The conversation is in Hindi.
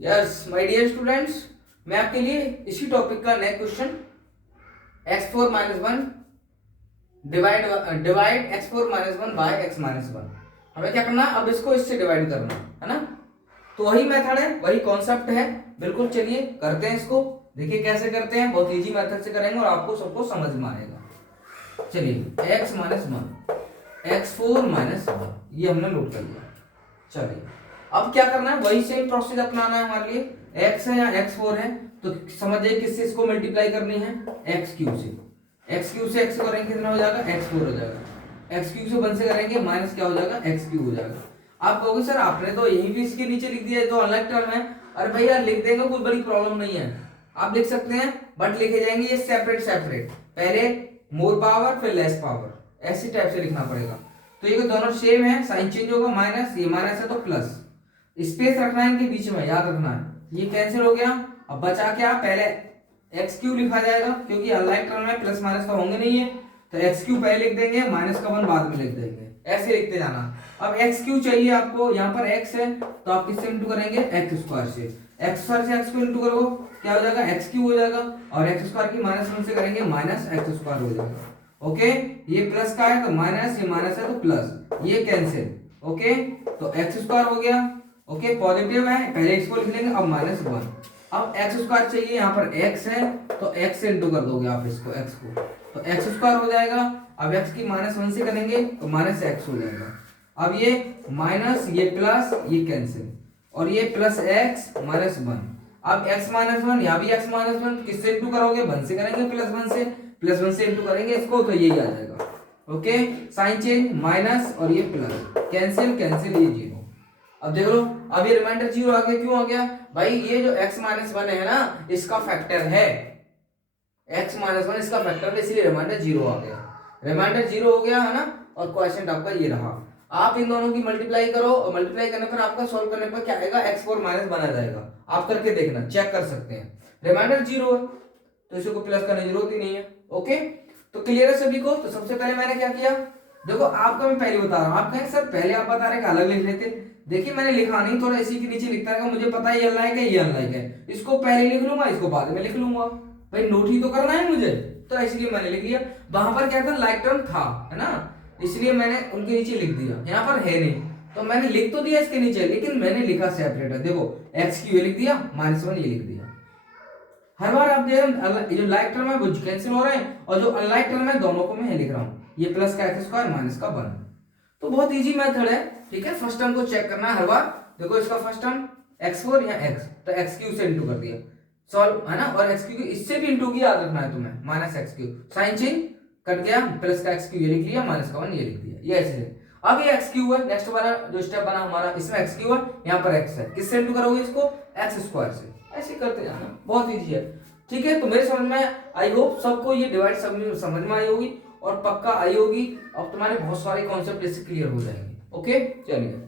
यस माय डियर स्टूडेंट्स, मैं आपके लिए इसी टॉपिक का next question x4 minus one divide x4 minus one by x minus one. हमें क्या करना है, अब इसको इससे डिवाइड करना है ना। तो वही मेथड है, वही कॉन्सेप्ट है। बिल्कुल, चलिए करते हैं इसको। देखिए कैसे करते हैं, बहुत इजी मेथड से करेंगे और आपको सबको समझ में आएगा। चलिए x minus one x4 minus one, ये हमने नोट कर लिया। चलिए अब क्या करना है, वही सेम प्रोसेस अपनाना है हमारे लिए। x है या x4 है तो समझ जाइए किससे इसको मल्टीप्लाई करनी है, x क्यू से। x क्यू से x करेंगे कितना हो जाएगा, x4 हो जाएगा। x क्यू से 1 से करेंगे माइनस क्या हो जाएगा, x क्यू हो जाएगा। आप कहोगे सर आपने तो यही भी इसके नीचे लिख दिया है, तो अलग टर्म है। अरे भैया लिख देंगे, कोई बड़ी प्रॉब्लम नहीं है, आप लिख सकते हैं, बट लिखे जाएंगे ये सेपरेट सेपरेट। पहले मोर पावर फिर लेस पावर, ऐसी टाइप से लिखना पड़ेगा। तो ये दोनों सेम है, साइन चेंज होगा, माइनस ये माइनस है तो प्लस, स्पेस रखना है इनके बीच में, याद रखना है। ये कैंसिल हो गया, अब बचा क्या, पहले एक्स क्यू लिखा जाएगा क्योंकि अनलाइक टर्म में प्लस माइनस का होंगे नहीं है, तो एक्स क्यू पहले लिख देंगे, माइनस का 1 बाद में लिख देंगे, ऐसे लिखते जाना। अब एक्स क्यू चाहिए आपको, यहाँ पर एक्स है तो आप किससे इंटू करेंगे, एक्स स्क्वायर से। एक्स स्क्वायर से एक्स को इंटू करो क्या हो जाएगा, एक्स क्यू हो जाएगा, और एक्स स्क्वायर की माइनस 1 से करेंगे माइनस एक्स स्क्वायर हो जाएगा। ओके, ये प्लस का है तो माइनस, ये माइनस है तो प्लस, ये कैंसिल। ओके, तो एक्स स्क्वायर हो गया। ओके, पॉजिटिव है, पहले एक्स को लिख लेंगे, अब माइनस 1। अब एक्स स्क्वायर चाहिए, यहाँ पर एक्स है तो एक्स से इंटू कर दोगे आप इसको, एक्स को, तो एक्स स्क्वायर हो जाएगा। अब एक्स की माइनस 1 से करेंगे तो माइनस एक्स हो जाएगा। अब ये माइनस, ये प्लस, ये कैंसिल, और ये प्लस एक्स माइनस 1। अब एक्स माइनस 1, यहाँ भी एक्स माइनस 1, किससे इंटू करोगे, 1 से करेंगे, प्लस 1 से, प्लस 1 से इंटू करेंगे इसको, तो यही आ जाएगा। ओके, साइन चेंज, माइनस और ये प्लस, कैंसिल कैंसिल, ये 0। अब देख लो, अब ये रिमाइंडर 0 आ गया, क्यों आ गया भाई, ये जो x माइनस 1 है ना, इसका फैक्टर है, x माइनस 1 इसका फैक्टर है, इसलिए रिमाइंडर 0 आ गया। रिमाइंडर 0 हो गया है ना, और क्वेश्चन आपका ये रहा। आप इन दोनों की मल्टीप्लाई करो, और मल्टीप्लाई करने पर आपका सॉल्व करने पर क्या आएगा, x4 माइनस बना जाएगा। आप करके देखना, चेक कर सकते हैं। रिमाइंडर 0 है तो इसको प्लस करने की जरूरत ही नहीं है। ओके, तो क्लियर है सभी को। तो सबसे पहले मैंने क्या किया, देखो आपको मैं पहले बता रहा हूँ, आप कहें सर पहले आप बता रहे अलग लिख लेते। देखिए मैंने लिखा नहीं, थोड़ा इसी के नीचे लिखता है, मुझे पता है ये अनलाइक है, ये अनलाइक है, इसको पहले लिख लूंगा, इसको बाद में लिख लूंगा, भाई नोट ही तो करना है मुझे, तो इसलिए मैंने लिख लिया। वहां पर क्या था, लाइक टर्म था, है ना, इसलिए मैंने उनके नीचे लिख दिया। यहाँ पर है नहीं तो मैंने लिख तो दिया इसके नीचे, लेकिन मैंने लिखा सेपरेट है। देखो एक्स क्यू लिख दिया, माइनस 1 ये लिख दिया। हर बार आप देख रहे जो लाइक टर्म है वो कैंसिल हो रहे हैं, और जो अनलाइक टर्म है दोनों को मैं लिख रहा हूँ, ये प्लस का एक्स स्क्वायर माइनस का 1। तो बहुत इजी मेथड है, ठीक है। फर्स्ट टर्म को चेक करना है हर बार। देखो इसका फर्स्ट टर्म x4 या x, तो x क्यू से इंटू कर दिया, सॉल्व है ना, और x क्यू इससे भी इंटू किया, याद रखना है तुम्हें, minus X Q, sine change cut गया, प्लस का x क्यू ये लिख लिया, माइनस का 1 ये लिख दिया, ये ऐसे है। अब ये x क्यू है, नेक्स्ट वाला जो स्टेप बना हमारा, इसमें x क्यू है, यहाँ पर x है, किससे इंटू करोगे इसको, एक्स स्क्वायर से, ऐसे करते जाना, बहुत इजी है। ठीक है, तो मेरे समझ में, आई होप सबको ये डिवाइड समझ में आई होगी, और पक्का आई होगी। अब तुम्हारे बहुत सारे कॉन्सेप्ट इससे क्लियर हो जाएंगे। ओके, चलिए।